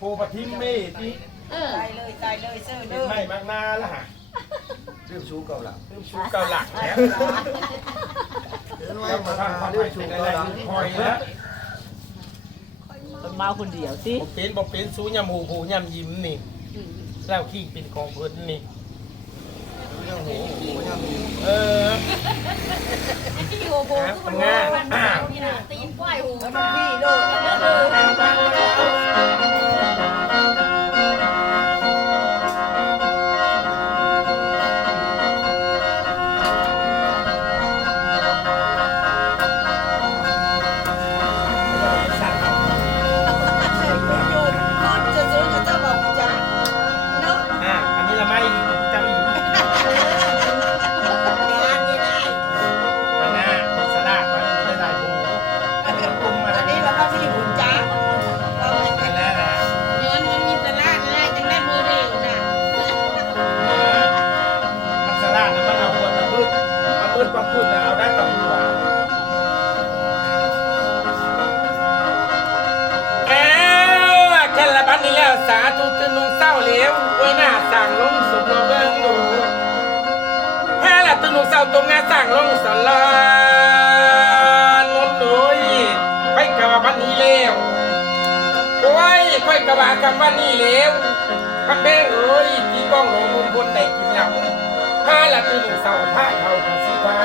ปูปทิมเมที่เออ ตายเลยตายเลยเสื้อเลเป็นยไม่มากนาละฮะเรื่องชู้เก่าหลังเริ่มชูเกาหลักแล้วเรื่องแล้วมาว่าทางความเรื่องงชูชูเก่าเกาหหลังคอยแล้วคนมาคนเดียวสิบ่เป็นบ่เป็นสู้ยำหูหูยำยิ้มนี่แล้วขี้เป็นของเพิ่นนี่ เรื่องหูหูย่ำมีเออที่โอ้โหทุกคนวันเสาร์นี่นะตีนกล้วยหู แล้วมันพี่โลดสั่ง เวไว้หน้าสั่งลงสุขเราเบิ่งดูแค่ละตื่นนุ่งเศร้าตรงหน้าสั่งลงสลานมนต์ดุยไปกะว่าบัดนี้แล้วโอ้ยค่อยกระบากับว่านี่เลวคำเบ้งเอ้ยตีกล้องหลงมุมบนได้กินเหล้าถ้าละตื่นเศร้าผ้าเขากะสีไว้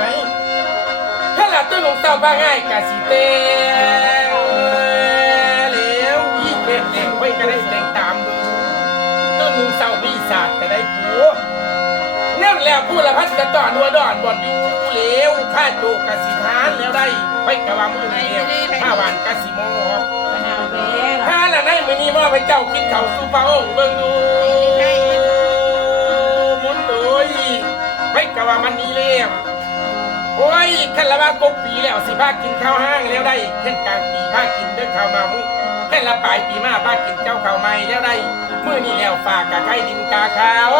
ถ้าละตื่นเศร้าบ้าง่ายกะสีเต้ ศาสตร์ก็ได้ผัวเนื่องแล้วผู้ละพัดกระต่อนัวดอนบอดอยู่เหลวข้าโจกกะสีทานแล้วได้ไปกะว่ามือเดียวข้าหวานกะสีมอกขนาดเบ้ถ้าละในมือนี้มอบให้เจ้ากินเขาวสู่พระองค์เบิ่งดูหมุนโดยไปกะว่ามันนี้แล้วโอ้ยคันละว่ากบปีแล้วสิพากินข้าวห้างแล้วได้เช่นกลางปีพากินเด้อข้าวมามุแค่ละปลายปีมาพากิน กกะไข่ดินกาขาว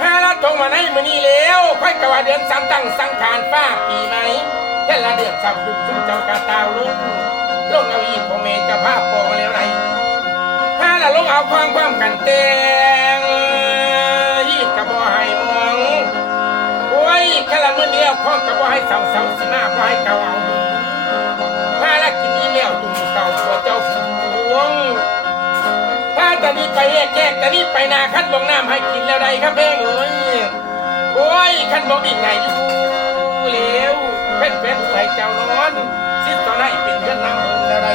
ถ้าละตรงมาในมือนี้แล้วค่อยกะว่าเดือนสามตั้งสังขารฟ้าปีไหมแค่ละเดือนสามดึงซึ่งเจ้ากาตาวลุงลงเอาอีกขอเมจะภาพปองแล้วไรถ้าละลงเอาความความกันแตงยี่กระบอให้มองโอ้ยแค่ละมือเดียวข้องกระบอให้สาเสาวสิมาบ่ให้เก่าเอาถ้า ไปแยกแยกจะนี้ไปนาขั้นบองน้ำให้กินแล้วใดครับเพ่งเอ้ยโอ้ยขั้นบองดิ่งไหนอยู่เหลวเป็นเป็นใส่เจ้านอนสิตอนให้เป็นเพื่อนน้ำเอิงอะไร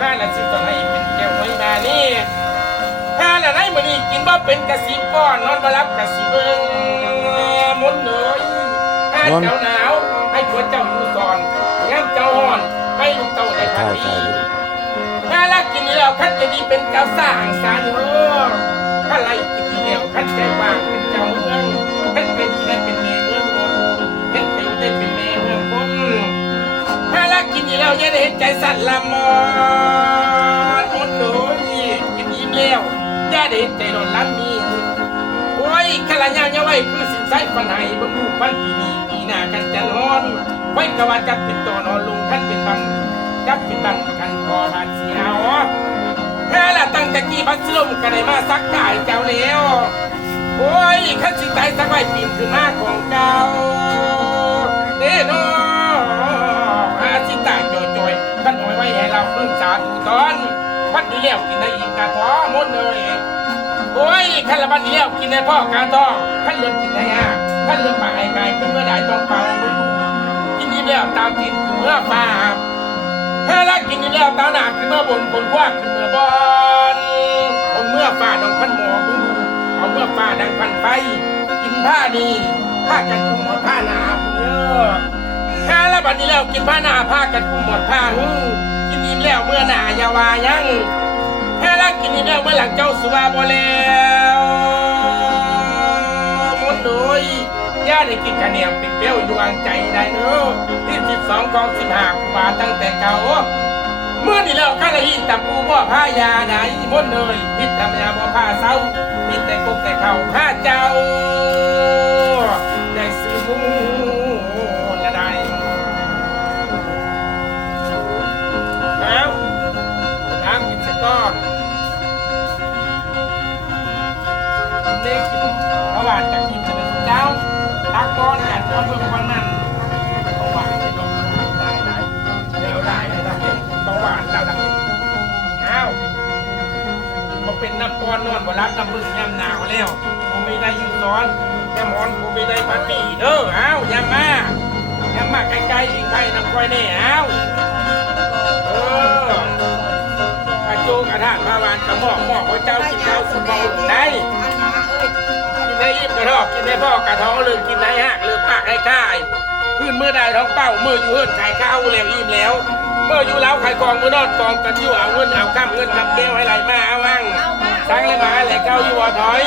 ถ้าละสิตอนให้เป็นแก้วไว้มานี่ถ้าละไหนมื้อนี้กินบ่เป็นกะสิป้อนนอนบ่หลับกะสิเบิ่งมนต์เนยถ้าเจ้าหนาวให้ผัวเจ้าอยู่ก่อนงามเจ้าฮ้อนให้ลูกเต้าได้พักดีถ้า ละกินแล้วคันจะดีเป็นเจ้าสร้างสรรเออถ้าไรกินดีแล้วคันใจวางเป็นเจ้าเมืองคันไปดีแล้เป็นเมียเมืองหมดเห็นไปได้เป็นเมียเมืองคนถ้ารักกินอีแล้วอย่าได้เห็นใจสั่นละมอนมนโดยกินอิ่มแล้วอย่าได้เห็นใจหล่นล้ำมีโอ้ยขลาญาเยาไว้คือสินใส่ปัญหาบนลูกวันปีนี้ปีหน้ากันจะนอนไว้กะว่าจับเป็นตัวนอนลงขั้นเป็นบังจับเป็นบังกันพอบาดเสียว แค่ละตั้งแต่กี้พัดลมกันได้มาสักกายเจ้าแล้ว โอ้ยขั้นสิตายสักไว้ปีนขึ้นมาของเจ้าเด้นออาสิตายจอยๆท่านเอาไว้ให้เราเพิ่งสาธุตอนพัดนี้แล้วกินได้อีกกาท้อหมดเลยโอ้ยขันละบัดนี้แล้วกินได้พ่อกาท้อขันเริ่มกินได้ฮะขันเริ่มปากไอ้ไก่เป็นเมื่อใดต้องเป่ากินนี้แล้วตามกินเมื่อฟ้า แล้วตาหนักคือเมื่อบนบนกว้างคือเมื่อบอนบนเมื่อฟ้าดองพันหมอดูเอาเมื่อฟ้าดังพันไฟกินผ้านี่ผ้ากันกุมหัวผ้าหนาคุณเนอข้าละบัดนี้แล้วกินผ้าหนาผ้ากันกุมหมดผ้าหึ่งกินอิ่มแล้วเมื่อหนายาวายังข้าละกินอิ่มแล้วเมื่อหลังเจ้าสุวาบ่แล้วหมดโดยย่าได้กินข้าวเนียวเป็นเปรี้ยวยวางใจได้เนอะที่สิบสองกองสิบห้าบาทตั้งแต่เก่า เมื่อนี่แล้วข้าละหินตะปูบ่ผ้ายาไหนหมดเลยพิษทำยาบ่ผ้าเศร้าพิษแต่กบแต่เข่าผ้าเจ้า รับน้ำมึงยามหนาวแล้วผมไม่ได้ยืนซ้อนแค่มอนผมไม่ได้พัดปีเด้ออ้าวยามมายังมาใกล้ๆอีกใครน้ำควายแน่เอ้าเอออาโจงอาท่านพาวานกระหม่อมหม้อพระเจ้ากินข้าสุบเอาได้กินได้อิ่มกระทอกกินได้พ่อกระท้องลืมกินได้หักลืมปากให้ค่ายขึ้นเมื่อใดท้องเป้าเมื่ออยู่เฮิรนขายข้าวแล้วอิ่มแล้วเมื่ออยู่แล้วขายกองเมื่อนอนกองกันอยู่เอาเงินเอาข้ามเงินคำแก้วให้ไหลมาเอาวัง สั่งเลยมาแหละเก้าอยู่วอถอย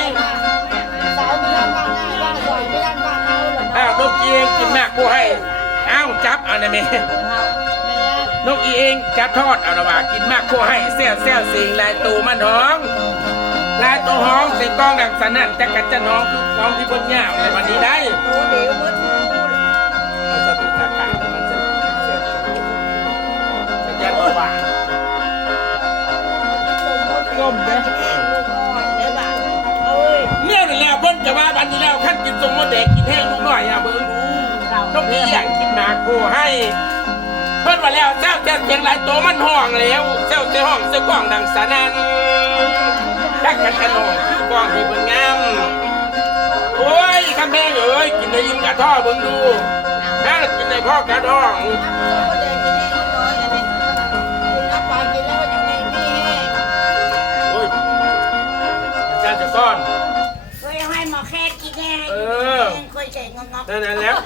สาวเมืองบางนาบางซอยไม่ยังบางเฮาหรอกอ้าวนกเองกินมากกูให้อ้าวจับเอาหน่อยแม่นกอีเองจับทอดเอาละว่ากินมากโคให้เซี่ยวเซี่ยวสิงลายตูมันห้องลายตัวห้องใส่กล้องดังสนั่นจักรจันห้องคือห้องที่บนยาวในวันนี้ได้ โอ้เดี๋ยวมืดเอ ผู้ให้เพิ่นว่าแล้วเจ้าเจ้าเสียงหลายตัวมันห้องแล้วเจ้าเจ้าห้องเจ้ากล้องดังสนั่นดักรจันห้องคือกล้องที่เบิ่งงามโอ้ยคำแพงเอ้ยกินในยิ้มกระท่อเบิ่งดูนะกินในพ่อกระท่อง อเคยใส่งอกนั่นนั่นแล้ว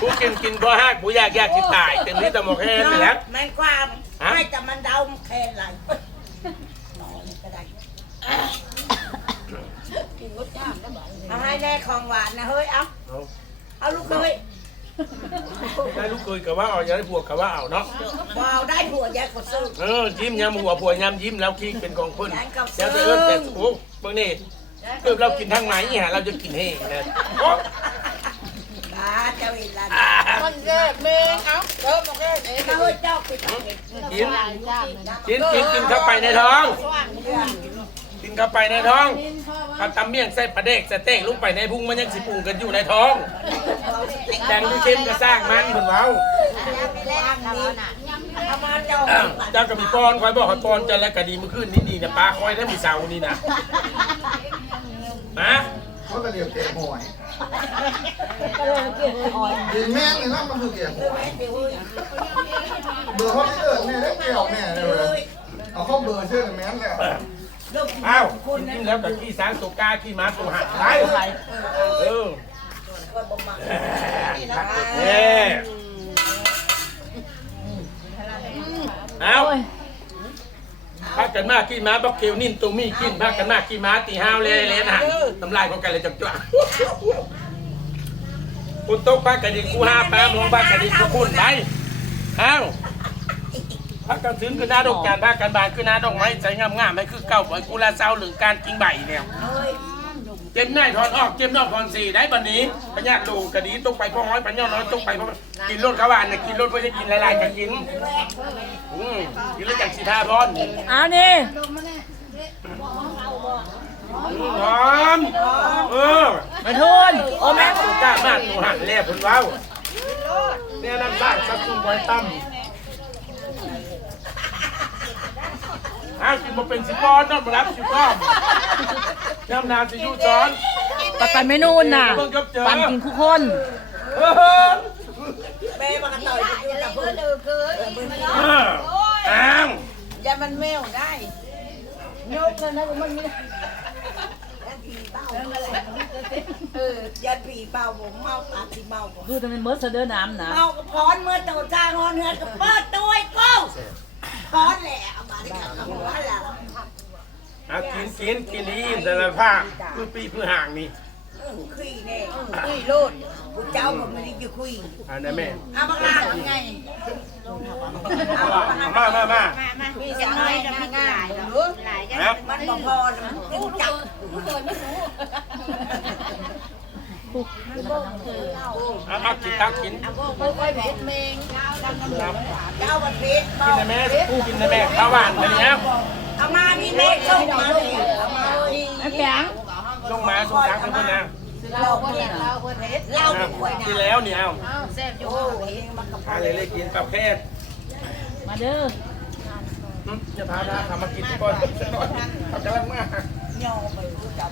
ผู้กินกินก็หักผู้อยากอยากกินตายเต็มที่แต่หมกแค่นั่นแหละมันความไม่แต่มันเดาแค่ไหลนอนก็ได้กินรสจ้ามได้บ่เอาให้แน่ของหวานนะเฮ้ยเอาเอาเอาลูกเคยได้ลูกเคยกับว่าเอาอย่าได้ผัวกับว่าเอาเนาะว้าวได้ผัวยายกดซื้อเออยิ้มยำหัวผัวยำยิ้มแล้วขี้เป็นของเพิ่นเดี๋ยวจะเอิ้นแต่โอ้เบิ่งนี่เอิ่มเรากินทางไหนเนี่ยเราจะกินเองนะโอ้อ่า เจ้าอีหลานมันแก่เมงเอาเริ่มมาแก่เองเฮ้ยเจ้าปิดกินกินกินกินเข้าไปในท้อง กินเข้าไปในท้องเอาตำเมี่ยงใส่ปลาเด็กใส่เต้งลงไปในพุงมันยังสิปุงกันอยู่ในท้องแดงหรือเค็มก็สร้างมันเหมือนเว้าเอามาเจ้าอ้าวเจ้าก็มีปอนคอยบอกคอยปอนจะแล้วก็ดีเมื่อคืนนี่นี่นะปลาคอยได้มีเสานี่นะมาเขาก็เรียกแกงหอย ก็เลยเกี่ยวหอยดินแม่งเลยนะมันคือแกงหอยเบอร์เขาไม่เอิญแม่ได้แก้วแม่เลยเอาเข้าเบอร์เชื่อแม่นแล้วอ้าวกินแล้วกับขี้สางตัวกาขี้หมาตัวหักไปเออเอ้เอา พากันมากขี้ม้าบอกเกลนิ่นตูมี่กินพากันมากขี้ม้าตีห้าวเลยเลยนะน้ำลายของกันเลยจังจ้วคุณตกพากันดิกูห้าแป๊บลงพากันดิกูคุณไปเอ้าพักกันถึงคือหน้าดอกการพากันบานคือหน้าดอกไม้ใส่งามๆให้คือเก่าบ่อยกูลาเศร้าหรือการกิงใบเนี่ย เจ็บหน้าถอนออกเจ็บนอกถอนสี่ได้บันนี้ปัญญาลูกกระดีตกไปพ่อห้อยปัญญาน้อยตกไปพ่อกินรถเขาวานน่ะกินรถเพื่อจะกินหลายๆกันกินอืมกินแล้วจากสีทาพรเอานี่หอมเออมาทุนโอ้แม่กล้ามากตัวหันแล้วพุ่นเว้าเนี่ยน้ำตาลสักซุ่มไว้ตั้มอ้าวกินมาเป็นสิบปอนด์นอนมารับสิบก้อม น้ำนานสิยูซ้อนปัดไปไม่นู่นน่ะปันกินคู่คน เออแม่มากระต่อยจะอยู่กับเพื่อนเออเกินเอออ้าวอย่ามันแมวได้โยกเลยนะมันมีเออยันผีเป่าผมเมาปากที่เมาผมคือจะเป็นเมิร์สเดอร์น้ำนะเมาก็พอนเมื่อตัวจ้างอนเฮือนก็เปิดตัวไอ้กูพอนแหละเอามาได้กับหัวแหละ เอากินกินกินนี่แต่ละภาคคือปีคือห่างนี่คุยแน่คุยโลดกูเจ้าผมไม่ได้จะคุยอันนั้นแม่เอามาลาไงเอามามามามีจะน้อยจะไม่ง่ายหรอครับมันบ่พอมันกูจับเอาเอากินตักกินค่อยๆเบ็ดเมงครับเจ้าวันเบ็ดเมากินนะแม่กินนะแม่ข้าวหวานไปแล้วเอามามีเบ็ดส่งมาเลย เอามาเลยไอ้แปงลงมาส่งทางไปเพื่อนนะเเราคนเราคนเฮ็ดเราเป็นกล้วยกินนะแล้วเนี่ยเอาอ้าวแซ่บอยู่โอ้เองมันกับหาเลยเลยกินประเภทมาเด้อจะพาดาทำมากินก่อนสักหน่อยเอากำลังมาย่อไปรู้จัก